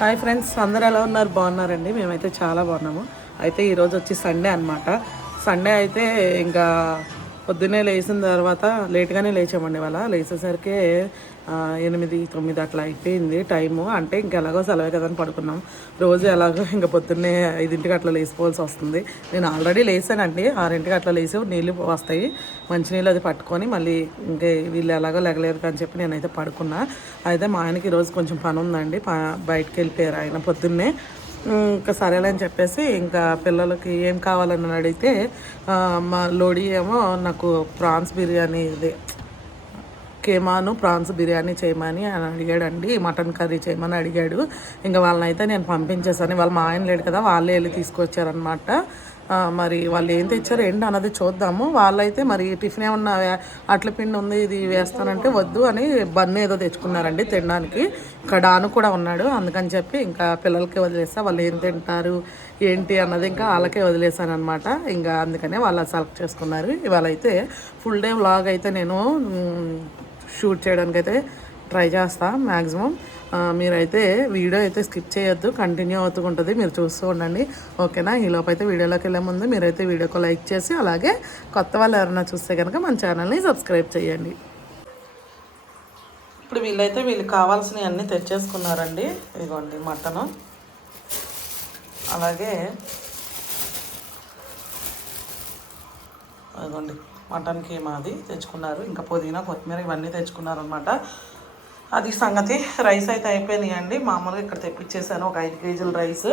Hi friends అందరు ఎలా ఉన్నారు? బాగున్నారండి. మేమైతే చాలా బాగున్నాము. అయితే ఈరోజు వచ్చి సండే అన్నమాట. సండే అయితే ఇంకా పొద్దున్నే లేచిన తర్వాత లేట్గానే లేచామండి వాళ్ళ లేచేసరికి ఎనిమిది తొమ్మిది అట్లా అయిపోయింది టైము. అంటే ఇంక ఎలాగో సెలవే కదని పడుకున్నాం. రోజు ఎలాగో ఇంకా పొద్దున్నే ఐదింటికి అట్లా లేచిపోవాల్సి వస్తుంది. నేను ఆల్రెడీ లేసానండి ఆరింటికి అట్లా లేచి నీళ్ళు వస్తాయి. మంచినీళ్ళు అది పట్టుకొని మళ్ళీ ఇంకే వీళ్ళు ఎలాగో లెగలేరు అని చెప్పి నేనైతే పడుకున్నా. అయితే మా ఆయనకి ఈరోజు కొంచెం పని ఉందండి ప- వెళ్ళిపోయారు ఆయన పొద్దున్నే. ఇంకా సరేలే అని చెప్పేసి ఇంకా పిల్లలకి ఏం కావాలని అడిగితే మా లోడి ఏమో నాకు ప్రాన్స్ బిర్యానీ ఇది కేమాను ప్రాన్స్ బిర్యానీ చేయమని అని అడిగాడండి మటన్ కర్రీ చేయమని అడిగాడు. ఇంకా వాళ్ళని అయితే నేను పంపించేసాను వాళ్ళు మా ఆయన లేడు కదా వాళ్ళే వెళ్ళి తీసుకొచ్చారనమాట మరి వాళ్ళు ఏం తెచ్చారు ఏంటి అన్నది చూద్దాము. వాళ్ళైతే మరి టిఫిన్ ఏమన్నా అట్ల పిండి ఉంది ఇది వేస్తానంటే వద్దు అని బన్ను ఏదో తెచ్చుకున్నారండి తినడానికి. ఇక్కడ డాను కూడా ఉన్నాడు అందుకని చెప్పి ఇంకా పిల్లలకి వదిలేస్తా వాళ్ళు ఏం తింటారు ఏంటి అన్నది ఇంకా వాళ్ళకే వదిలేసాను అనమాట ఇంకా అందుకనే వాళ్ళు సెలెక్ట్ చేసుకున్నారు. ఇవాళ అయితే ఫుల్ డే వ్లాగ్ అయితే నేను షూట్ చేయడానికి అయితే ట్రై చేస్తాను మ్యాక్సిమం మీరైతే వీడియో అయితే స్కిప్ చేయొద్దు కంటిన్యూ అవుతూ ఉంటుంది మీరు చూస్తూ ఉండండి. ఓకేనా? ఈ లోపు అయితే వీడియోలోకి వెళ్ళే ముందు మీరైతే వీడియోకి లైక్ చేసి అలాగే కొత్త వాళ్ళు ఎవరైనా చూస్తే కనుక మన ఛానల్ని సబ్స్క్రైబ్ చేయండి. ఇప్పుడు వీళ్ళైతే వీళ్ళకి కావాల్సినవి అన్నీ తెచ్చేసుకున్నారండి. ఇదిగోండి మటను. అలాగే అదిగోండి మటన్కి మాది తెచ్చుకున్నారు. ఇంకా పుదీనా కొత్తిమీర ఇవన్నీ తెచ్చుకున్నారు అనమాట అది సంగతి. రైస్ అయితే అయిపోయినాయండి. మామూలుగా ఇక్కడ తెప్పించేసాను ఒక ఐదు కేజీల రైస్.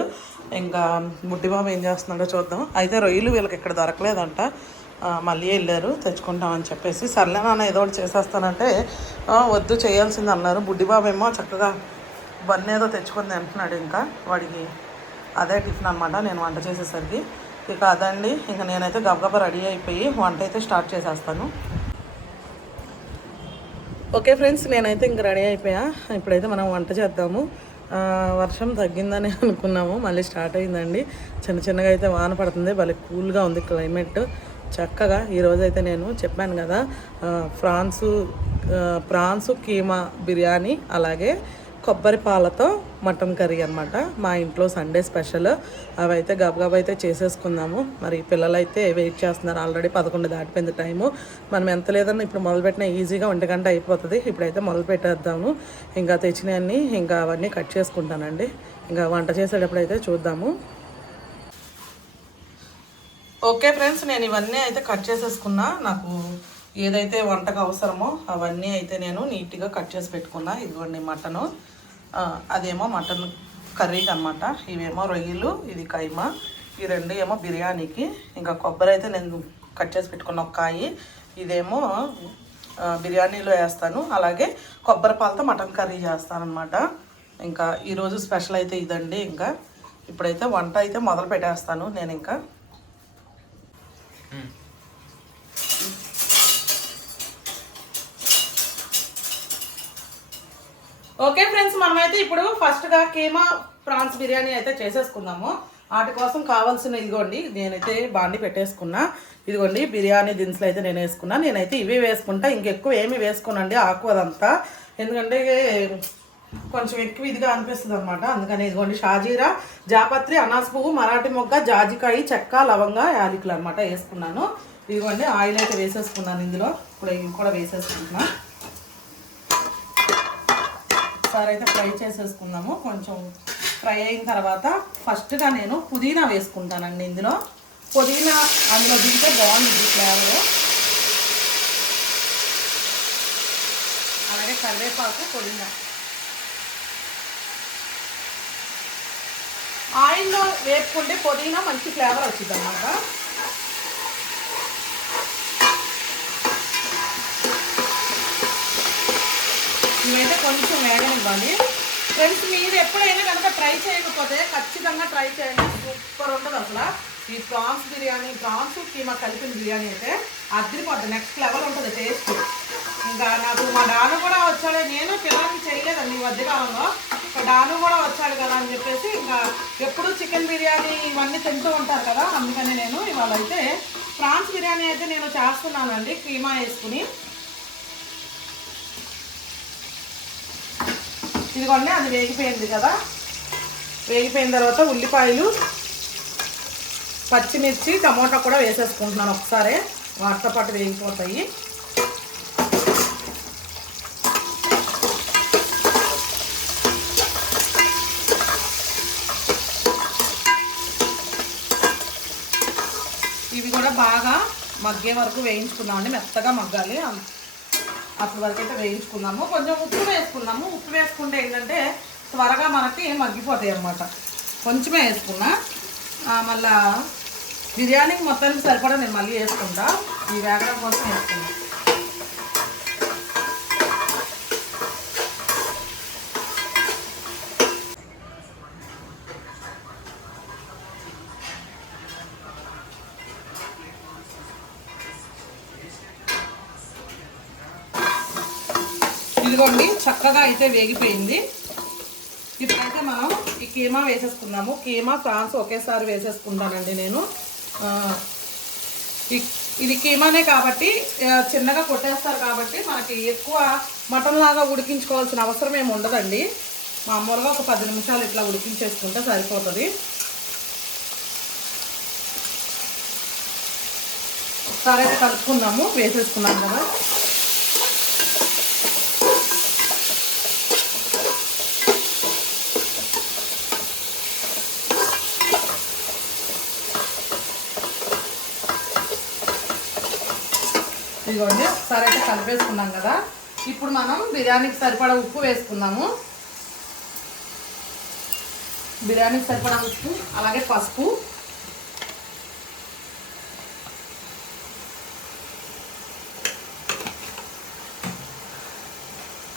ఇంకా ముడ్డిబాబు ఏం చేస్తున్నాడో చూద్దాం. అయితే రొయ్యలు వీళ్ళకి ఇక్కడ దొరకలేదంట. మళ్ళీ వెళ్ళారు. తెచ్చుకుంటామని చెప్పేసి. సర్లే నాన్న ఏదో ఒకటి చేసేస్తానంటే వద్దు చేయాల్సింది అన్నారు. బుడ్డిబాబు ఏమో చక్కగా బన్ ఏదో తెచ్చుకొని తింటున్నాడు ఇంకా. వాడికి అదే టిఫిన్ అనమాట నేను వంట చేసేసరికి. ఇక అదండి. ఇంకా నేనైతే గబగబా రెడీ అయిపోయి వంట అయితే స్టార్ట్ చేసేస్తాను. ఓకే ఫ్రెండ్స్ నేనైతే ఇంక రెడీ అయిపోయా. ఇప్పుడైతే మనం వంట చేద్దాము. వర్షం తగ్గిందని అనుకున్నాము. మళ్ళీ స్టార్ట్ అయిందండి. చిన్న చిన్నగా అయితే వాన పడుతుంది. భలే కూల్గా ఉంది క్లైమేట్. చక్కగా ఈరోజు అయితే నేను చెప్పాను కదా ఆ, ఫ్రాన్సు ప్రాన్సు కీమా బిర్యానీ అలాగే కొబ్బరి పాలతో మటన్ కర్రీ అనమాట మా ఇంట్లో సండే స్పెషల్. అవైతే అయితే గబగబా అయితే చేసేసుకుందాము. మరి పిల్లలు అయితే వెయిట్ చేస్తున్నారు. ఆల్రెడీ పదకొండు దాటిపోయింది టైము. మనం ఎంత లేదన్నా ఇప్పుడు మొదలుపెట్టినా ఈజీగా ఒంటి గంట అయిపోతుంది. ఇప్పుడైతే మొదలు పెట్టేద్దాము ఇంకా తెచ్చినవన్నీ ఇంకా అవన్నీ కట్ చేసుకుంటానండి. ఇంకా వంట చేసేటప్పుడు అయితే చూద్దాము. ఓకే ఫ్రెండ్స్ నేను ఇవన్నీ అయితే కట్ చేసేసుకున్నా. నాకు ఏదైతే వంటకు అవసరమో అవన్నీ అయితే నేను నీట్గా కట్ చేసి పెట్టుకున్నా. ఇదిగోండి మటను. అదేమో మటన్ కర్రీకి అనమాట ఇవేమో రొయ్యలు ఇది కైమా. ఈ రెండు ఏమో బిర్యానీకి. ఇంకా కొబ్బరి అయితే నేను కట్ చేసి పెట్టుకున్న ఒక కాయి. ఇదేమో బిర్యానీలో వేస్తాను. అలాగే కొబ్బరి పాలతో మటన్ కర్రీ చేస్తాను అనమాట ఇంకా ఈరోజు స్పెషల్ అయితే ఇదండి. ఇంకా ఇప్పుడైతే వంట అయితే మొదలు పెట్టేస్తాను నేను ఇంకా. ఓకే ఫ్రెండ్స్ మనమైతే ఇప్పుడు ఫస్ట్గా కీమా ప్రాన్స్ బిర్యానీ అయితే చేసేసుకుందాము. వాటి కోసం కావాల్సిన ఇదిగోండి నేనైతే బాండి పెట్టేసుకున్నా. ఇదిగోండి బిర్యానీ దినుసులు అయితే నేను వేసుకున్నా. నేనైతే ఇవి వేసుకుంటా. ఇంకెక్కువ ఏమి వేసుకోనండి ఆకు అదంతా. ఎందుకంటే కొంచెం ఎక్కువ ఇదిగా అనిపిస్తుంది అనమాట అందుకని ఇదిగోండి షాజీరా జాపత్రి అనాస్ పువ్వు మరాఠీ మొగ్గ జాజికాయ చెక్క లవంగ యాలకులు అనమాట వేసుకున్నాను. ఇదిగోండి ఆయిల్ అయితే వేసేసుకున్నాను ఇందులో. ఇప్పుడు ఇవి కూడా వేసేసుకుంటున్నాను ఒకసారి అయితే ఫ్రై చేసేసుకుందాము. కొంచెం ఫ్రై అయిన తర్వాత ఫస్ట్గా నేను పుదీనా వేసుకుంటానండి ఇందులో. పుదీనా అందులో దింటే బాగుంటుంది ఫ్లేవర్. అలాగే కరివేపాకు పుదీనా. ఆయిల్లో వేపుకుంటే పుదీనా మంచి ఫ్లేవర్ వచ్చింది అన్నమాట ఇవైతే కొంచెం వేగనివ్వాలి ఫ్రెండ్స్ మీరు ఎప్పుడైనా కనుక ట్రై చేయకపోతే ఖచ్చితంగా ట్రై చేయండి. సూపర్ ఉంటుంది అసలు. ఈ ప్రాన్స్ బిర్యానీ ప్రాన్స్ కీమా కలిపిన బిర్యానీ అయితే అదిరిపోద్ది. నెక్స్ట్ లెవెల్ ఉంటుంది టేస్ట్ ఇంకా నాకు మా డాను కూడా వచ్చాడు. నేను పిల్లలకి చేయలేదండి ఈ మధ్యకాలంలో. ఇంకా డాను కూడా వచ్చాడు కదా అని చెప్పేసి ఇంకా ఎప్పుడు చికెన్ బిర్యానీ ఇవన్నీ తింటూ ఉంటారు కదా అందుకని నేను ఇవాళ అయితే ప్రాన్స్ బిర్యానీ అయితే నేను చేస్తున్నానండి. కీమా వేసుకుని. ఇదిగోండి అది వేగిపోయింది కదా. వేగిపోయిన తర్వాత ఉల్లిపాయలు పచ్చిమిర్చి టమోటా కూడా వేసేసుకుంటున్నాను ఒకసారి. వాటితో పాటు వేగిపోతాయి. ఇవి కూడా బాగా మగ్గే వరకు వేయించుకున్నామండి. మెత్తగా మగ్గాలి. అం- వరకు అయితే వేయించుకున్నాము కొంచెం ఉప్పు వేసుకున్నాము ఉప్పు వేసుకుంటే ఏంటంటే త్వరగా మనకి మగ్గిపోతాయి అన్నమాట. కొంచెమే వేసుకున్నా. మళ్ళా బిర్యానీకి మొత్తానికి సరిపడా నేను మళ్ళీ వేసుకుంటా. ఈ వేగడం కోసం వేసుకున్నాను ఇదిగోండి చక్కగా అయితే వేగిపోయింది. ఇప్పుడైతే మనం ఈ కీమా వేసేసుకుందాము. కీమా ఫ్రాన్స్ ఒకేసారి వేసేసుకుంటానండి నేను. ఇది కీమానే కాబట్టి చిన్నగా కొట్టేస్తారు కాబట్టి మనకి ఎక్కువ మటన్ లాగా ఉడికించుకోవాల్సిన అవసరం ఏమి ఉండదండి. మామూలుగా ఒక పది నిమిషాలు ఇట్లా ఉడికించేసుకుంటే సరిపోతుంది. ఒకసారి అయితే కలుపుకుందాము. వేసేసుకున్నాం కదా ఇదిగోండి ఒకసారి అయితే కలిపేసుకున్నాం కదా. ఇప్పుడు మనం బిర్యానీకి సరిపడా ఉప్పు వేసుకుందాము. బిర్యానీకి సరిపడా ఉప్పు అలాగే పసుపు.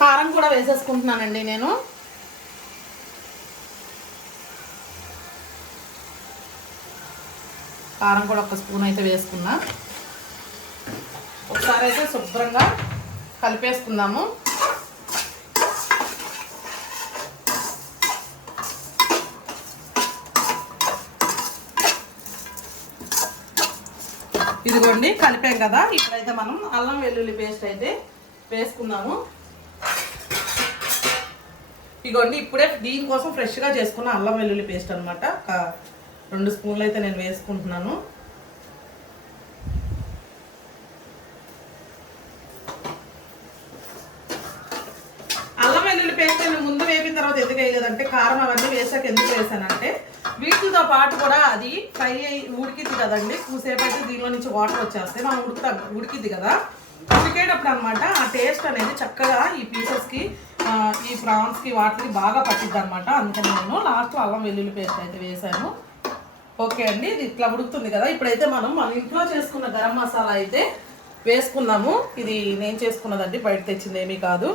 కారం కూడా వేసేసుకుంటున్నానండి నేను. కారం కూడా ఒక స్పూన్ అయితే వేసుకున్నా. ఒకసారి అయితే శుభ్రంగా కలిపేసుకుందాము. ఇదిగోండి కలిపాం కదా. ఇప్పుడైతే మనం అల్లం వెల్లుల్లి పేస్ట్ అయితే వేసుకున్నాము ఇదిగోండి ఇప్పుడే దీనికోసం ఫ్రెష్గా చేసుకున్న అల్లం వెల్లుల్లి పేస్ట్ అనమాట రెండు స్పూన్లు అయితే నేను వేసుకుంటున్నాను అల్లం వెల్లుల్లి పేస్ట్ నేను ముందు వేపిన తర్వాత ఎందుకు వేయలేదంటే కారం అవన్నీ చేశానంటే వీటితో పాటు కూడా అది ఫ్రై అయ్యి ఉడికిద్ది కదండి. కూసేపు అయితే దీనిలో నుంచి వాటర్ వచ్చేస్తే మనం ఉడుకుతాం ఉడికిద్ది కదా. ఉడికేటప్పుడు అనమాట ఆ టేస్ట్ అనేది చక్కగా ఈ పీసెస్కి ఈ ప్రాన్స్కి వాటికి బాగా పట్టిద్ది అనమాట అందుకని నేను లాస్ట్ అల్లం వెల్లుల్లి పేస్ట్ అయితే వేసాను ఓకే అండి. ఇది ఇట్లా ఉడుకుతుంది కదా. ఇప్పుడైతే మనం మన ఇంట్లో చేసుకున్న గరం మసాలా అయితే వేసుకున్నాము. ఇది నేను చేసుకున్నదండి. బయట తెచ్చింది ఏమీ కాదు.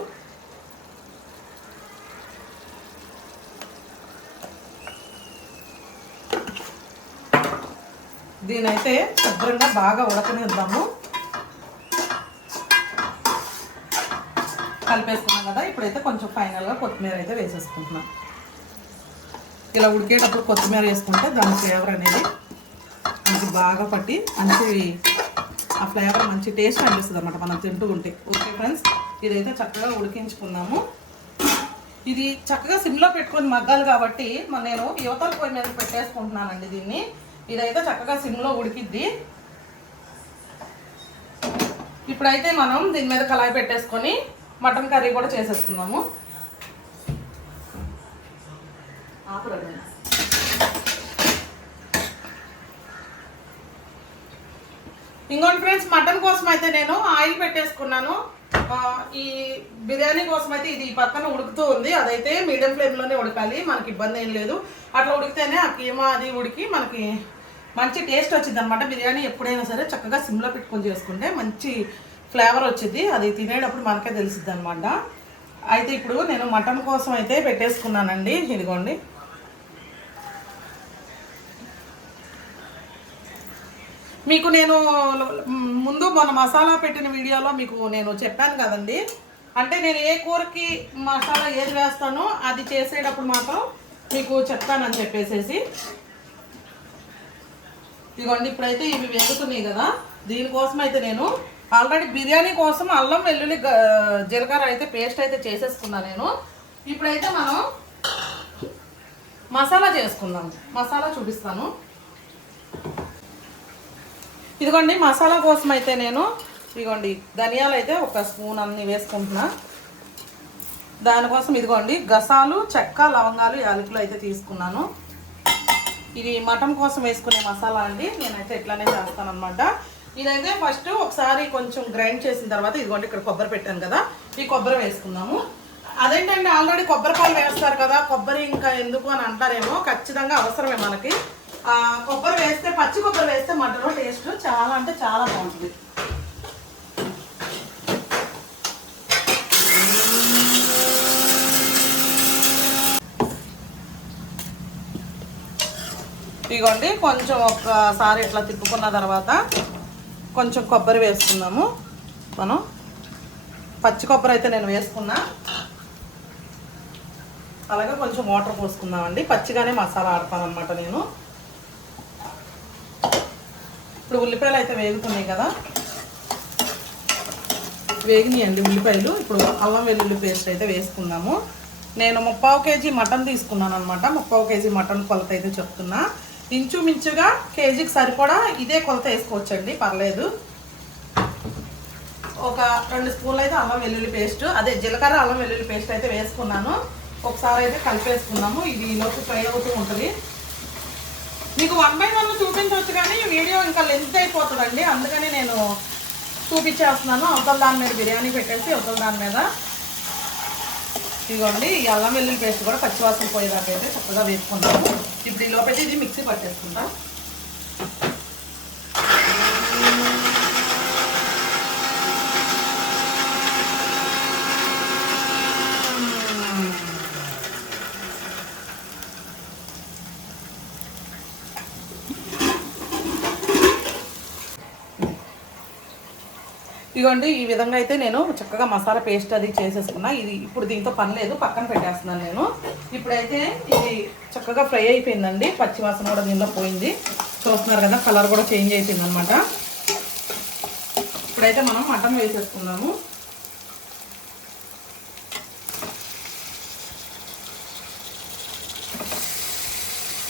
దీనైతే శుభ్రంగా బాగా ఉడకనిద్దాము. కలిపేసుకున్నాం కదా ఇప్పుడైతే కొంచెం ఫైనల్గా కొత్తిమీర అయితే వేసేసుకుంటున్నాం. ఇలా ఉడికేటప్పుడు కొత్తిమీర వేసుకుంటే దాని ఫ్లేవర్ అనేది మనకి బాగా పట్టి మంచి ఆ ఫ్లేవర్ మంచి టేస్ట్ అనిపిస్తుంది అనమాట మనం తింటూ ఉంటే. ఓకే ఫ్రెండ్స్ ఇదైతే చక్కగా ఉడికించుకున్నాము. ఇది చక్కగా సిమ్లో పెట్టుకొని మగ్గాలి కాబట్టి మన నేను యువతల పొయ్యి మీద పెట్టేసుకుంటున్నానండి దీన్ని. ఇదైతే చక్కగా సిమ్లో ఉడికిద్ది. ఇప్పుడైతే మనం దీని మీద కళాయి పెట్టేసుకొని మటన్ కర్రీ కూడా చేసేసుకుందాము. ఇంకోటి ఫ్రెండ్స్ మటన్ కోసం అయితే నేను ఆయిల్ పెట్టేసుకున్నాను. ఈ బిర్యానీ కోసం అయితే ఇది పక్కన ఉడుకుతూ ఉంది. అదైతే మీడియం ఫ్లేమ్లోనే ఉడకాలి మనకి ఇబ్బంది ఏం లేదు. అట్లా ఉడికితేనే ఆ కీమా అది ఉడికి మనకి మంచి టేస్ట్ వచ్చింది అనమాట బిర్యానీ ఎప్పుడైనా సరే చక్కగా సిమ్లో పెట్టుకొని చేసుకుంటే మంచి ఫ్లేవర్ వచ్చింది. అది తినేటప్పుడు మనకే తెలిసిద్ది అనమాట అయితే ఇప్పుడు నేను మటన్ కోసం అయితే పెట్టేసుకున్నానండి. ఇదిగోండి. మీకు నేను ముందు మన మసాలా పెట్టిన వీడియోలో మీకు నేను చెప్పాను కదండి. అంటే నేను ఏ కూరకి మసాలా ఏది వేస్తానో అది చేసేటప్పుడు మాత్రం మీకు చెప్తానని చెప్పేసేసి. ఇదిగోండి ఇప్పుడైతే ఇవి వేగుతున్నాయి కదా. దీనికోసం అయితే నేను ఆల్రెడీ బిర్యానీ కోసం అల్లం వెల్లుల్లి జీలకర్ర అయితే పేస్ట్ అయితే చేసేసుకున్నా నేను. ఇప్పుడైతే మనం మసాలా చేసుకుందాం. మసాలా చూపిస్తాను. ఇదిగోండి మసాలా కోసం అయితే నేను ఇదిగోండి ధనియాలు అయితే ఒక స్పూన్ అన్ని వేసుకుంటున్నా. దానికోసం ఇదిగోండి గసాలు చెక్క లవంగాలు యాలకులు అయితే తీసుకున్నాను. ఇది మటన్ కోసం వేసుకునే మసాలా అండి. నేనైతే ఇట్లానే చేస్తాను అనమాట ఇదైతే ఫస్ట్ ఒకసారి కొంచెం గ్రైండ్ చేసిన తర్వాత ఇదిగోండి ఇక్కడ కొబ్బరి పెట్టాను కదా ఈ కొబ్బరి వేసుకుందాము. అదేంటండి ఆల్రెడీ కొబ్బరి పాలు వేస్తారు కదా కొబ్బరి ఇంకా ఎందుకు అని అంటారేమో ఖచ్చితంగా అవసరమే మనకి. కొబ్బరి వేస్తే పచ్చి కొబ్బరి వేస్తే మటన్లో టేస్ట్ చాలా అంటే చాలా బాగుంటుంది. ఇగోండి కొంచెం ఒకసారి ఇట్లా తిప్పుకున్న తర్వాత కొంచెం కొబ్బరి వేసుకుందాము. మనం పచ్చి కొబ్బరి అయితే నేను వేసుకున్నా. అలాగే కొంచెం వాటర్ పోసుకుందామండి. పచ్చిగానే మసాలా ఆడతానమాట నేను. ఇప్పుడు ఉల్లిపాయలు అయితే వేగుతున్నాయి కదా. వేగినాయండి ఉల్లిపాయలు. ఇప్పుడు అల్లం వెల్లుల్లి పేస్ట్ అయితే వేసుకుందాము. నేను ముప్పావు కేజీ మటన్ తీసుకున్నాను అనమాట ముప్పావు కేజీ మటన్ కొలత అయితే చెప్తున్నా. ఇంచుమించుగా కేజీకి సరిపడా ఇదే కొలత వేసుకోవచ్చండి పర్లేదు. ఒక రెండు స్పూన్లు అయితే అల్లం వెల్లుల్లి పేస్ట్ అదే జీలకర్ర అల్లం వెల్లుల్లి పేస్ట్ అయితే వేసుకున్నాను. ఒకసారి అయితే కలిపేసుకున్నాము ఇది ఈలోపు ఫ్రై అవుతూ ఉంటుంది. మీకు వన్ బై వన్ చూపించవచ్చు కానీ వీడియో ఇంకా లెంత్ అయిపోతుందండి అందుకని నేను చూపించేస్తున్నాను. అవతల దాని మీద బిర్యానీ పెట్టేసి అవతల దాని మీద ఇదిగోండి ఈ అల్లం వెల్లుల్లి పేస్ట్ కూడా పచ్చివాసన పోయేదాకైతే చక్కగా వేసుకుంటాము ఇప్పుడు ఈ లోపల ఇది మిక్సీ పట్టేసుకుంటాం ఇదిగోండి ఈ విధంగా అయితే నేను చక్కగా మసాలా పేస్ట్ అది చేసేసుకున్నా. ఇది ఇప్పుడు దీంతో పనిలేదు పక్కన పెట్టేస్తున్నాను నేను. ఇప్పుడైతే ఇది చక్కగా ఫ్రై అయిపోయిందండి. పచ్చివాసన కూడా దీనిలో పోయింది. చూస్తున్నారు కదా కలర్ కూడా చేంజ్ అయిపోయింది అనమాట ఇప్పుడైతే మనం మటన్ వేసేసుకుందాము.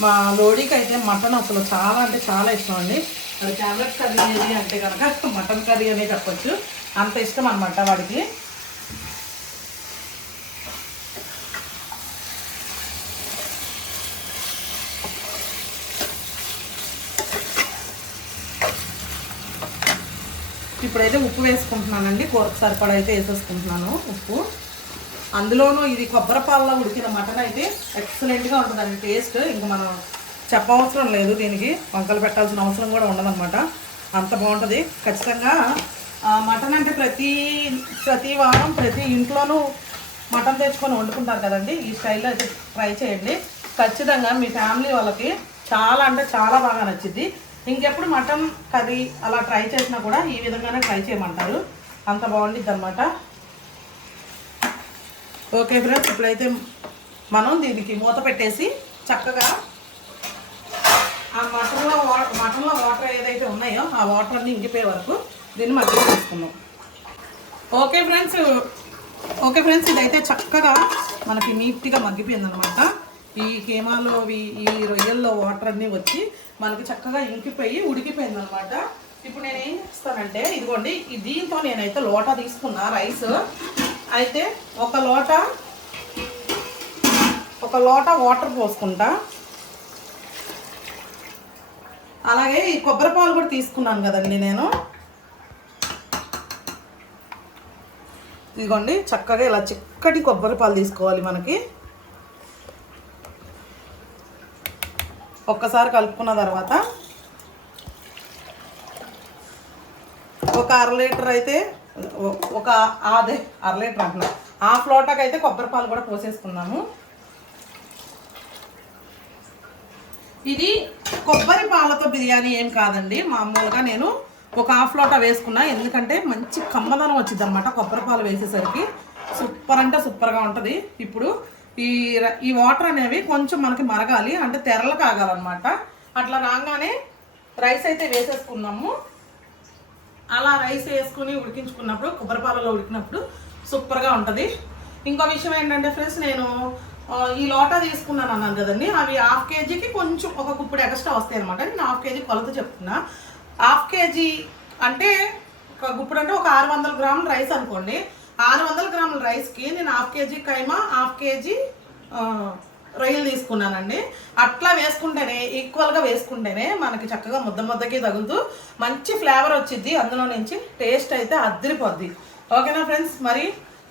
మా లోడీకి అయితే మటన్ అసలు చాలా అంటే చాలా ఇష్టం అండి. అది కర్రీ ఏది అంటే కనుక మటన్ కర్రీ అనే చెప్పచ్చు. అంత ఇష్టం అనమాట వాడికి. ఇప్పుడైతే ఉప్పు వేసుకుంటున్నానండి. కూరకు సరిపడా అయితే వేసేసుకుంటున్నాను ఉప్పు. అందులోనూ ఇది కొబ్బరి పాలలో ఉడికిన మటన్ అయితే ఎక్సలెంట్గా ఉంటుందండి టేస్ట్ ఇంకా మనం చెప్పవసరం లేదు దీనికి. వంకలు పెట్టాల్సిన అవసరం కూడా ఉండదన్నమాట. అంత బాగుంటుంది. ఖచ్చితంగా మటన్ అంటే ప్రతి ప్రతి వారం ప్రతి ఇంట్లోనూ మటన్ తెచ్చుకొని వండుకుంటారు కదండి. ఈ స్టైల్లో అయితే ట్రై చేయండి. ఖచ్చితంగా మీ ఫ్యామిలీ వాళ్ళకి చాలా అంటే చాలా బాగా నచ్చింది. ఇంకెప్పుడు మటన్ కర్రీ అలా ట్రై చేసినా కూడా ఈ విధంగానే ట్రై చేయమంటారు. అంత బాగుండిద్ది అనమాట ఓకే ఫ్రెండ్స్ ఇప్పుడైతే మనం దీనికి మూత పెట్టేసి చక్కగా ఆ మటన్లో వాటర్ మటన్లో వాటర్ ఏదైతే ఉన్నాయో ఆ వాటర్ని ఇంకిపోయే వరకు దీన్ని మధ్య తీసుకున్నాం ఓకే ఫ్రెండ్స్ ఓకే ఫ్రెండ్స్ ఇదైతే చక్కగా మనకి నీట్గా మగ్గిపోయింది అనమాట ఈ కేమాలో ఈ- ఈ రొయ్యల్లో వాటర్ అన్నీ వచ్చి మనకి చక్కగా ఇంకిపోయి ఉడికిపోయింది అనమాట ఇప్పుడు నేను ఏం చేస్తానంటే ఇదిగోండి ఈ దీంతో నేనైతే లోటా తీసుకున్నా రైస్. అయితే ఒక లోట ఒక లోట వాటర్ పోసుకుంటా. అలాగే ఈ కొబ్బరి పాలు కూడా తీసుకున్నాను కదండి నేను. ఇదిగోండి చక్కగా ఇలా చిక్కటి కొబ్బరి పాలు తీసుకోవాలి మనకి. ఒక్కసారి కలుపుకున్న తర్వాత ఒక అర లీటర్ అయితే ఒక అదే అర లీటర్ అంటున్నా. హాఫ్ లోటాకి అయితే కొబ్బరి పాలు కూడా పోసేసుకున్నాము ఇది కొబ్బరి పాలతో బిర్యానీ ఏం కాదండి. మామూలుగా నేను ఒక హాఫ్ లోటా వేసుకున్నా. ఎందుకంటే మంచి కమ్మదనం వచ్చింది అనమాట కొబ్బరి పాలు వేసేసరికి. సూపర్ అంటే సూపర్గా ఉంటుంది. ఇప్పుడు ఈ ఈ వాటర్ అనేవి కొంచెం మనకి మరగాలి అంటే తెరలు కాగాలన్నమాట. అట్లా రాగానే రైస్ అయితే వేసేసుకున్నాము. అలా రైస్ వేసుకుని ఉడికించుకున్నప్పుడు కొబ్బరి పాలలో ఉడికినప్పుడు సూపర్గా ఉంటుంది. ఇంకో విషయం ఏంటంటే ఫ్రెండ్స్ నేను ఈ లోటా తీసుకున్నాను అన్నాను కదండి. అవి హాఫ్ కేజీకి కొంచెం ఒక కుప్పుడు ఎక్స్ట్రా వస్తాయి అనమాట నేను హాఫ్ కేజీ కొలత చెప్తున్నా. హాఫ్ కేజీ అంటే ఒక గుప్పుడు అంటే ఒక ఆరు వందల గ్రాముల రైస్ అనుకోండి. ఆరు వందల గ్రాముల రైస్కి నేను half K G keema half K G రొయ్యలు తీసుకున్నానండి. అట్లా వేసుకుంటేనే ఈక్వల్గా వేసుకుంటేనే మనకి చక్కగా ముద్ద ముద్దకి తగులుతూ మంచి ఫ్లేవర్ వచ్చింది అందులో నుంచి టేస్ట్ అయితే అద్దరిపోద్ది ఓకేనా ఫ్రెండ్స్ మరి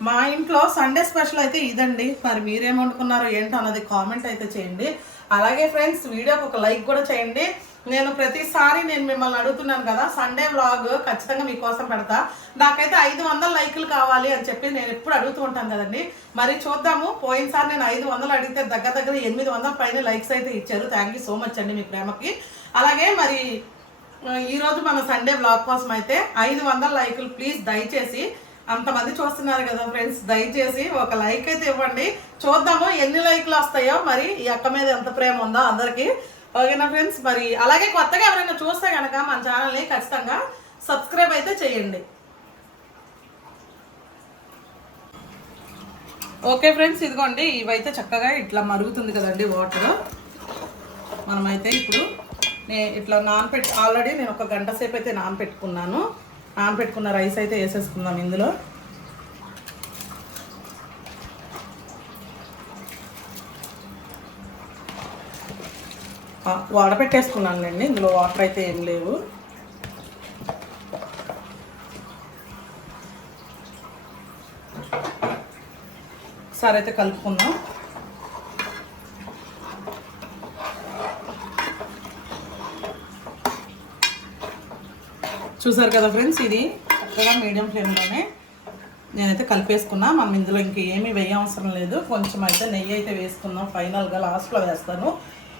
మా ఇంట్లో సండే స్పెషల్ అయితే ఇదండి. మరి మీరేం వండుకున్నారు ఏంటో అన్నది కామెంట్ అయితే చేయండి. అలాగే ఫ్రెండ్స్ వీడియోకి ఒక లైక్ కూడా చేయండి. నేను ప్రతిసారి నేను మిమ్మల్ని అడుగుతున్నాను కదా సండే వ్లాగ్ ఖచ్చితంగా మీకోసం పెడతా. నాకైతే ఐదు వందల లైకులు కావాలి అని చెప్పి నేను ఎప్పుడు అడుగుతూ ఉంటాను కదండి. మరి చూద్దాము. పోయినసారి నేను ఐదు వందలు అడిగితే దగ్గర దగ్గర ఎనిమిది వందల పైన లైక్స్ అయితే ఇచ్చారు. థ్యాంక్ యూ సో మచ్ అండి మీ ప్రేమకి. అలాగే మరి ఈరోజు మన సండే వ్లాగ్ కోసం అయితే ఐదు వందల లైకులు ప్లీజ్ దయచేసి అంతమంది చూస్తున్నారు కదా ఫ్రెండ్స్ దయచేసి ఒక లైక్ అయితే ఇవ్వండి. చూద్దాము ఎన్ని లైక్లు వస్తాయో. మరి ఈ అక్క మీద ఎంత ప్రేమ ఉందో అందరికీ. ఓకేనా ఫ్రెండ్స్? మరి అలాగే కొత్తగా ఎవరైనా చూస్తే కనుక మన ఛానల్ని ఖచ్చితంగా సబ్స్క్రైబ్ అయితే చేయండి. ఓకే ఫ్రెండ్స్ ఇదిగోండి ఇవైతే చక్కగా ఇట్లా మరుగుతుంది కదండి వాటర్. మనమైతే ఇప్పుడు నేను ఇట్లా నానపెట్టి ఆల్రెడీ నేను ఒక గంట సేపు అయితే నానపెట్టుకున్నాను. నానపెట్టుకున్న రైస్ అయితే వేసేసుకుందాం ఇందులో. ఆ, వడపెట్టేసుకున్నానులేండి ఇందులో వాటర్ అయితే ఏం లేవు. ఒకసారి అయితే కలుపుకుందాం. చూసారు కదా ఫ్రెండ్స్ ఇది చక్కగా మీడియం ఫ్లేమ్లోనే నేనైతే కలిపేసుకున్నా. మనం ఇందులో ఇంక ఏమీ వేయవసరం లేదు. కొంచెం అయితే నెయ్యి అయితే వేసుకుందాం. ఫైనల్గా లాస్ట్లో వేస్తాను.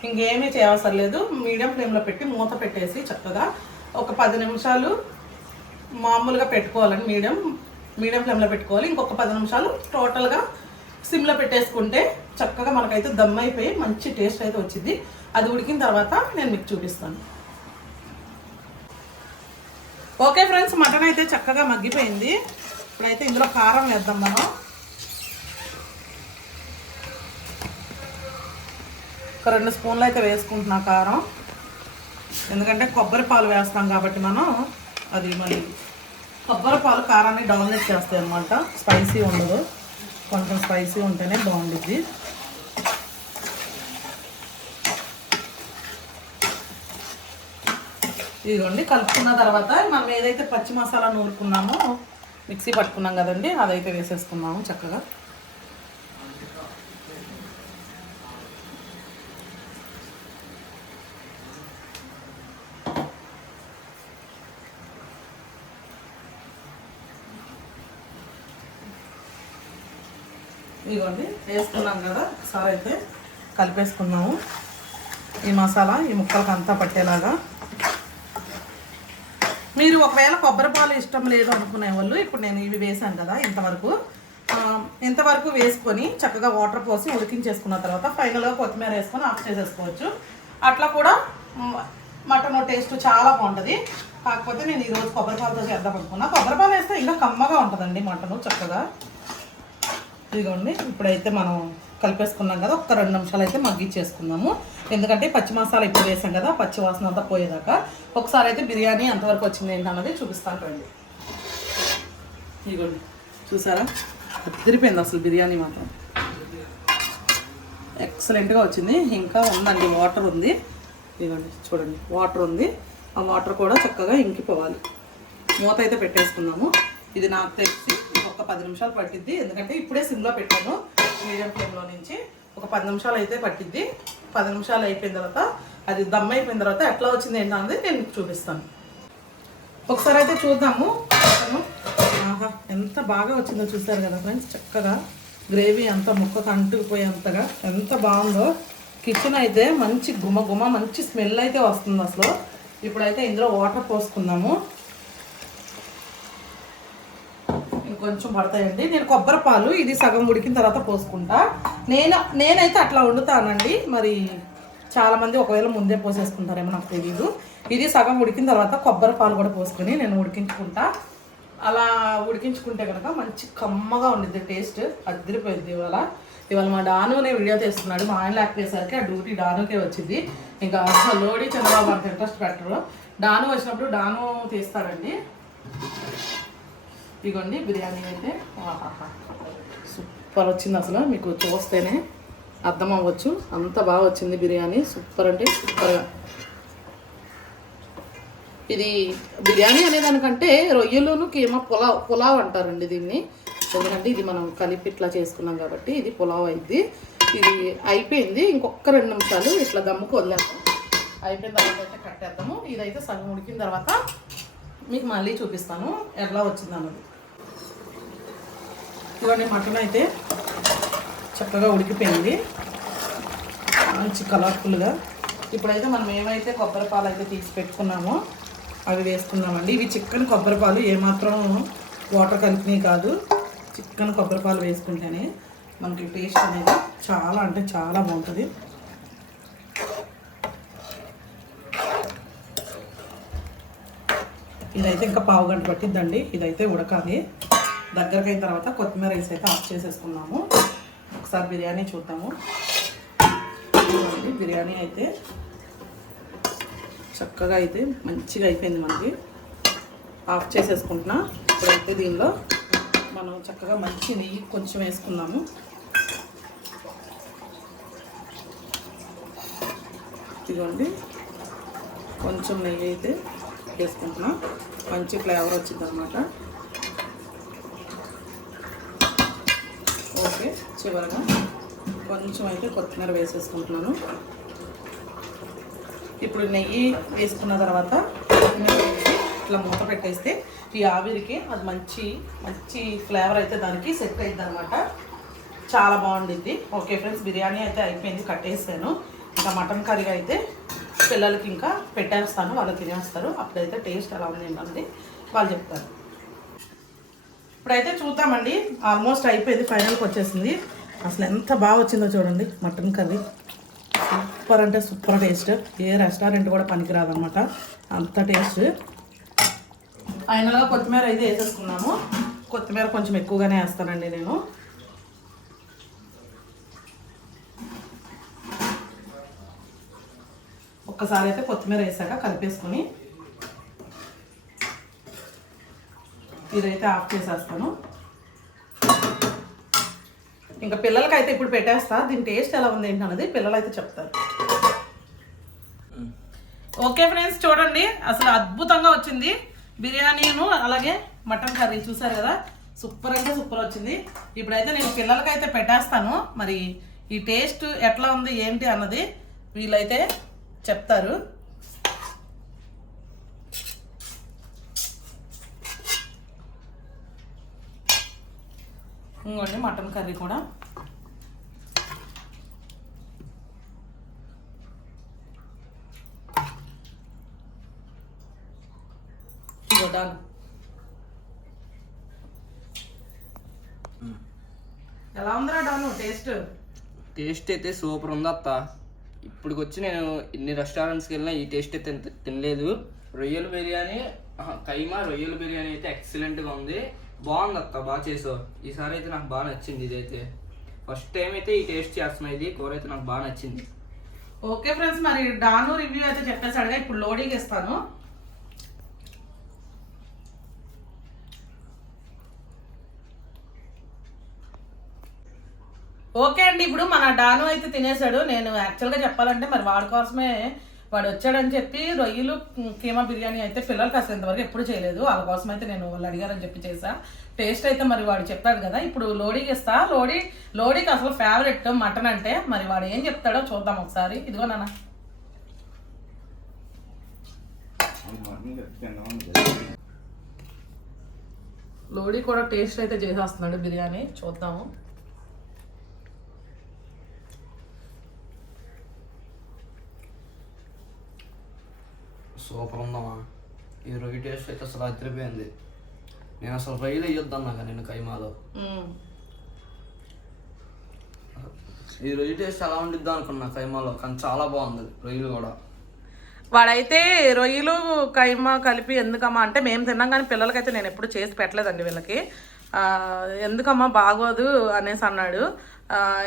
ఇంకేమీ చేయవసరం లేదు. మీడియం ఫ్లేమ్లో పెట్టి మూత పెట్టేసి చక్కగా ఒక పది నిమిషాలు మామూలుగా పెట్టుకోవాలండి. మీడియం మీడియం ఫ్లేమ్లో పెట్టుకోవాలి. ఇంకొక పది నిమిషాలు టోటల్గా సిమ్లో పెట్టేసుకుంటే చక్కగా మనకైతే దమ్ అయిపోయి మంచి టేస్ట్ అయితే వచ్చింది. అది ఉడికిన తర్వాత నేను మీకు చూపిస్తాను. ఓకే ఫ్రెండ్స్ మటన్ అయితే చక్కగా మగ్గిపోయింది. ఇప్పుడైతే ఇందులో కారం వేద్దాం మనం. ఒక రెండు స్పూన్లు అయితే వేసుకుంటున్నా కారం. ఎందుకంటే కొబ్బరి పాలు వేస్తాం కాబట్టి మనం అది మరి కొబ్బరి పాలు కారాన్ని డామినేట్ చేస్తాయి అనమాట స్పైసీ ఉండదు. కొంచెం స్పైసీ ఉంటేనే బాగుండుద్ది. ఇదిగోండి కలుపుకున్న తర్వాత మనం ఏదైతే పచ్చి మసాలా నూరుకున్నామో మిక్సీ పట్టుకున్నాం కదండి అదైతే వేసేసుకున్నాము చక్కగా. ఇదిగోండి వేసుకున్నాం కదా ఒకసారి అయితే కలిపేసుకున్నాము ఈ మసాలా ఈ ముక్కలకు అంతా పట్టేలాగా. మీరు ఒకవేళ కొబ్బరి పాలు ఇష్టం లేదు అనుకునే వాళ్ళు ఇప్పుడు నేను ఇవి వేసాను కదా ఇంతవరకు. ఇంతవరకు వేసుకొని చక్కగా వాటర్ పోసి ఉడికించేసుకున్న తర్వాత ఫైనల్గా కొత్తిమీర వేసుకొని ఆఫ్ చేసేసుకోవచ్చు. అట్లా కూడా మటన్ టేస్ట్ చాలా బాగుంటుంది. కాకపోతే నేను ఈరోజు కొబ్బరి పాలతో చేద్దాం అనుకున్నా. కొబ్బరి పాలు వేస్తే ఇంకా కమ్మగా ఉంటుందండి మటను చక్కగా. ఇదిగోండి ఇప్పుడైతే మనం కలిపేసుకున్నాం కదా ఒక రెండు నిమిషాలు అయితే మగ్గిచ్చేసుకుందాము ఎందుకంటే పచ్చి మసాలా ఇప్పుడు వేసాం కదా పచ్చి వాసన అంతా పోయేదాకా. ఒకసారి అయితే బిర్యానీ ఎంతవరకు వచ్చింది ఏంటన్నది చూపిస్తాను రండి. ఇదిగోండి చూసారా? తిరిపోయింది అసలు బిర్యానీ మాత్రం. ఎక్సలెంట్గా వచ్చింది. ఇంకా ఉందండి వాటర్ ఉంది. ఇదిగోండి చూడండి వాటర్ ఉంది. ఆ వాటర్ కూడా చక్కగా ఇంకిపోవాలి. మూత అయితే పెట్టేసుకున్నాము. ఇది నాకు తెలిసి ఒక పది నిమిషాలు పట్టిద్ది. ఎందుకంటే ఇప్పుడే సిమ్లో పెట్టాను. మీడియం ఫ్లేమ్లో నుంచి ఒక పది నిమిషాలు అయితే పట్టిద్ది. పది నిమిషాలు అయిపోయిన తర్వాత అది దమ్ అయిపోయిన తర్వాత ఎట్లా వచ్చింది ఏంటన్నది నేను మీకు చూపిస్తాను. ఒకసారి అయితే చూద్దాము. ఆహా ఎంత బాగా వచ్చిందో చూస్తారు కదా ఫ్రెండ్స్ చక్కగా గ్రేవీ అంతా ముక్కకు అంటుకుపోయేంతగా ఎంత బాగుందో. కిచెన్ అయితే మంచి గుమ గుమ మంచి స్మెల్ అయితే వస్తుంది అసలు. ఇప్పుడైతే ఇందులో వాటర్ పోసుకుందాము. కొంచెం పడతాయండి. నేను కొబ్బరి పాలు ఇది సగం ఉడికిన తర్వాత పోసుకుంటా. నేను నేనైతే అట్లా వండుతానండి. మరి చాలామంది ఒకవేళ ముందే పోసేసుకుంటారేమో నాకు తెలియదు ఇది సగం ఉడికిన తర్వాత కొబ్బరి పాలు కూడా పోసుకొని నేను ఉడికించుకుంటా. అలా ఉడికించుకుంటే కనుక మంచి కమ్మగా ఉండిద్ది టేస్ట్. అదిరిపోయింది ఇవాళ. ఇవాళ మా డానునే వీడియో తీస్తున్నాడు. మా ఆయన లేకపోయేసరికి ఆ డ్యూటీ డానుకే వచ్చింది. ఇంకా లోడి చంద్రబాబు అంత ఇంట్రెస్ట్ పెట్టరు. డాను వచ్చినప్పుడు డాను తీస్తాడండి ఇదిగోండి బిర్యానీ అయితే. సూపర్ వచ్చింది అసలు మీకు చూస్తేనే అర్థం అవ్వచ్చు. అంత బాగా వచ్చింది బిర్యానీ సూపర్ అంటే సూపర్గా. ఇది బిర్యానీ అనేదానికంటే రొయ్యలోను కీమా పులావ్ పులావ్ అంటారండి దీన్ని. ఎందుకంటే ఇది మనం కలిపి ఇట్లా చేసుకున్నాం కాబట్టి ఇది పులావ్ అయింది. ఇది అయిపోయింది. ఇంకొక రెండు నిమిషాలు ఇట్లా దమ్ముకు వదిలేస్తాం అయిపోయిన తర్వాత అయితే కట్టేద్దాము ఇదైతే సగం ఉడికిన తర్వాత మీకు మళ్ళీ చూపిస్తాను. ఎలా వచ్చిందన్నది. అన్నది మటన్ అయితే చక్కగా ఉడికిపోయింది. మంచి కలర్ఫుల్గా. ఇప్పుడైతే మనం ఏమైతే కొబ్బరి పాలు అయితే తీసి పెట్టుకున్నామో అవి వేసుకుందామండి. ఇవి చిక్కని కొబ్బరి పాలు ఏమాత్రం వాటర్ కలిపినవి కాదు. చిక్కని కొబ్బరి పాలు వేసుకుంటేనే మనకి టేస్ట్ అనేది చాలా అంటే చాలా బాగుంటుంది. ఇదైతే ఇంకా పావు గంట పట్టిద్దండి. ఇదైతే ఉడకాలి. దగ్గరకు అయిన తర్వాత కొత్తిమీర వేసి అయితే ఆఫ్ చేసేసుకున్నాము. ఒకసారి బిర్యానీ చూద్దాము. బిర్యానీ అయితే చక్కగా అయితే మంచిగా అయిపోయింది మనకి. ఆఫ్ చేసేసుకుంటున్నా. ఇప్పుడైతే దీనిలో మనం చక్కగా మంచి నెయ్యి కొంచెం వేసుకుందాము. ఇదిగోండి కొంచెం నెయ్యి అయితే వేసుకుంటున్నా. మంచి ఫ్లేవర్ వచ్చింది అనమాట ఓకే చివరగా కొంచెం అయితే కొత్తిమీర వేసేసుకుంటున్నాను. ఇప్పుడు నెయ్యి వేసుకున్న తర్వాత ఇట్లా మూత పెట్టేస్తే ఈ ఆవిరికి అది మంచి మంచి ఫ్లేవర్ అయితే దానికి సెట్ అయింది అనమాట చాలా బాగుండిద్ది. ఓకే ఫ్రెండ్స్ బిర్యానీ అయితే అయిపోయింది కట్టేసాను. ఇంకా మటన్ కర్రీ అయితే పిల్లలకి ఇంకా పెట్టేస్తాను వాళ్ళు తినేస్తారు. అప్పుడైతే టేస్ట్ ఎలా ఉంది ఏంటన్నది వాళ్ళు చెప్తారు. ఇప్పుడైతే చూద్దామండి. ఆల్మోస్ట్ అయిపోయింది ఫైనల్కి వచ్చేసింది. అసలు ఎంత బాగా వచ్చిందో చూడండి. మటన్ కర్రీ సూపర్ అంటే సూపర్ టేస్ట్ ఏ రెస్టారెంట్ కూడా పనికిరాదనమాట అంత టేస్ట్ ఫైనల్గా కొత్తిమీర అయితే వేసేసుకున్నాము. కొత్తిమీర కొంచెం ఎక్కువగానే వేస్తానండి నేను. ఒక్కసారి అయితే కొత్తిమీర వేసాక కలిపేసుకొని ఇదైతే ఆఫ్ చేసేస్తాను. ఇంకా పిల్లలకైతే ఇప్పుడు పెట్టేస్తా. దీని టేస్ట్ ఎలా ఉంది ఏంటన్నది పిల్లలు అయితే చెప్తారు. ఓకే ఫ్రెండ్స్ చూడండి. అసలు అద్భుతంగా వచ్చింది. బిర్యానీను అలాగే మటన్ కర్రీ చూసారు కదా? సూపర్ అంటే సూపర్ వచ్చింది. ఇప్పుడైతే నేను పిల్లలకైతే పెట్టేస్తాను. మరి ఈ టేస్ట్ ఎట్లా ఉంది ఏంటి అన్నది వీళ్ళైతే చెప్తారు. ఇంకోండి మటన్ కర్రీ కూడా. ఎలా ఉందిరా డాను టేస్ట్? టేస్ట్ అయితే సూపర్ ఉంది అత్త. ఇప్పుడు వచ్చి నేను ఇన్ని రెస్టారెంట్స్కి వెళ్ళినా ఈ టేస్ట్ అయితే తినలేదు. రొయ్యల బిర్యానీ కైమా రొయ్యల బిర్యానీ అయితే ఎక్సలెంట్గా ఉంది. బాగుంది అత్త బాగా చేసావు. ఈసారి అయితే నాకు బాగా నచ్చింది ఇదైతే. ఫస్ట్ టైం అయితే ఈ టేస్ట్ చేస్తున్నా ఇది కూర అయితే నాకు బాగా నచ్చింది. ఓకే ఫ్రెండ్స్ మరి డాను రివ్యూ అయితే చెప్పేసాడుగా ఇప్పుడు లోడింగ్ ఇస్తాను. ఓకే అండి ఇప్పుడు మన డాను అయితే తినేసాడు. నేను యాక్చువల్గా చెప్పాలంటే మరి వాడి కోసమే వాడు వచ్చాడని చెప్పి రొయ్యలు కీమా బిర్యానీ అయితే పిల్లలకి అసలు ఇంతవరకు ఎప్పుడు చేయలేదు. వాళ్ళ కోసం అయితే నేను వాళ్ళు అడిగారని చెప్పి చేసా టేస్ట్ అయితే మరి వాడు చెప్పాడు కదా ఇప్పుడు లోడీకి ఇస్తా లోడీ లోడీకి అసలు ఫేవరెట్ మటన్ అంటే మరి వాడు ఏం చెప్తాడో చూద్దాం ఒకసారి. ఇదిగో నాన్న. లోడీ కూడా టేస్ట్ అయితే చేసేస్తున్నాడు బిర్యానీ. చూద్దాము. సూపర్ ఉందమ్మా ఈ రొయ్య టేస్ట్ అయితే అసలు అదిరిపోయింది. నేను అసలు రొయ్యలు వేయొద్దన్నాక నేను కైమాలో. ఈ రొయ్య టేస్ట్ ఎలా ఉండిద్దా అనుకున్నా కైమాలో కానీ చాలా బాగుంది రొయ్యలు కూడా. వాడైతే రొయ్యలు కైమా కలిపి ఎందుకమ్మా అంటే మేము తిన్నాం కానీ పిల్లలకైతే నేను ఎప్పుడు చేసి పెట్టలేదండి వీళ్ళకి. ఎందుకమ్మా బాగోదు అనేసి అన్నాడు.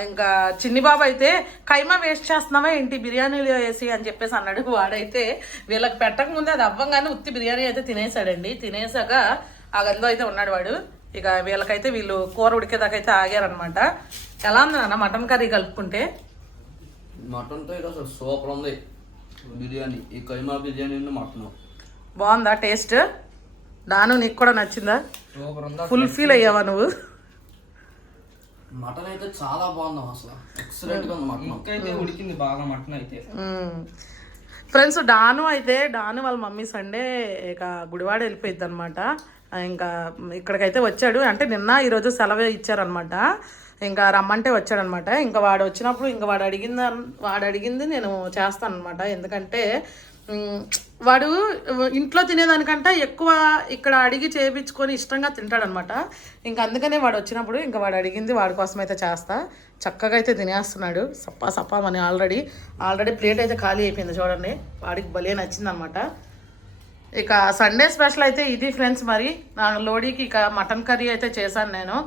ఇంకా చిన్ని బాబు అయితే కైమా వేస్ట్ చేస్తున్నావా ఏంటి? బిర్యానీలో వేసి అని చెప్పేసి అన్నాడు. వాడైతే వీళ్ళకి పెట్టక ముందే అది అవ్వంగానే ఉత్తి బిర్యానీ అయితే తినేసాడండి తినేసాక ఆ గదిలో అయితే ఉన్నాడు వాడు. ఇక వీళ్ళకైతే వీళ్ళు కూర ఉడికేదాకైతే ఆగారనమాట ఎలా ఉంది నాన్న? మటన్ కర్రీ కలుపుకుంటే? మటన్తో ఇది అసలు సూపర్ ఉంది. బిర్యానీ. ఈ కైమా బిర్యానీ మటన్. బాగుందా టేస్ట్? దాను నీకు కూడా నచ్చిందా? సూపర్ ఉందా? ఫుల్ ఫీల్ అయ్యావా నువ్వు? మటన్ అయితే చాలా బాగుంది అసలు. ఎక్సలెంట్గా ఉంది మటన్. అయితే ఉడికింది బాగా మటన్ అయితే. ఫ్రెండ్స్ డాను అయితే డాను వాళ్ళ మమ్మీ సండే ఇక గుడివాడ వెళ్ళిపోయింది అనమాట ఇంకా ఇక్కడికైతే వచ్చాడు. అంటే నిన్న ఈరోజు సెలవు ఇచ్చారనమాట ఇంకా రమ్మంటే వచ్చాడనమాట ఇంకా వాడు వచ్చినప్పుడు ఇంకా వాడు అడిగింది వాడు అడిగింది నేను చేస్తాను అనమాట ఎందుకంటే వాడు ఇంట్లో తినేదానికంటే ఎక్కువ ఇక్కడ అడిగి చేయించుకొని ఇష్టంగా తింటాడనమాట. ఇంకా అందుకనే వాడు వచ్చినప్పుడు ఇంకా వాడు అడిగింది వాడి కోసం అయితే చేస్తా. చక్కగా అయితే తినేస్తున్నాడు. సప్పా సప్పా మని ఆల్రెడీ ఆల్రెడీ ప్లేట్ అయితే ఖాళీ అయిపోయింది చూడండి. వాడికి భలే నచ్చింది అనమాట ఇక సండే స్పెషల్ అయితే ఇది ఫ్రెండ్స్ మరి. నా లోడీకి ఇక మటన్ కర్రీ అయితే చేశాను నేను.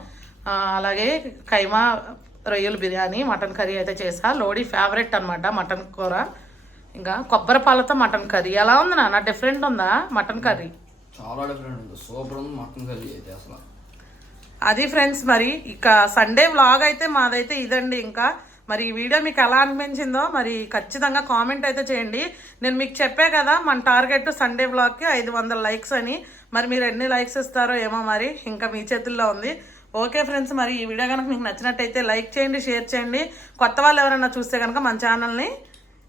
అలాగే కైమా రొయ్యల బిర్యానీ మటన్ కర్రీ అయితే చేసా లోడీ ఫేవరెట్ అనమాట మటన్ కూర. ఇంకా కొబ్బరి పాలతో మటన్ కర్రీ. ఎలా ఉంది నాన్న? డిఫరెంట్ ఉందా మటన్ కర్రీ? చాలా డిఫరెంట్ ఉంది. సూపర్ ఉంది మటన్ కర్రీ అయితే అసలు. అది ఫ్రెండ్స్ మరి ఇక సండే వ్లాగ్ అయితే మాదైతే ఇదండి ఇంకా. మరి ఈ వీడియో మీకు ఎలా అనిపించిందో మరి ఖచ్చితంగా కామెంట్ అయితే చేయండి. నేను మీకు చెప్పే కదా మన టార్గెట్ సండే వ్లాగ్కి ఐదు వందల లైక్స్ అని. మరి మీరు ఎన్ని లైక్స్ ఇస్తారో ఏమో మరి ఇంకా మీ చేతుల్లో ఉంది. ఓకే ఫ్రెండ్స్ మరి ఈ వీడియో కనుక మీకు నచ్చినట్టయితే లైక్ చేయండి షేర్ చేయండి. కొత్త వాళ్ళు ఎవరైనా చూస్తే కనుక మన ఛానల్ని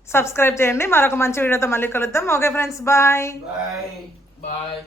సబ్స్క్రైబ్ చేయండి. మరొక మంచి వీడియోతో మళ్ళీ కలుద్దాం. Okay friends bye bye bye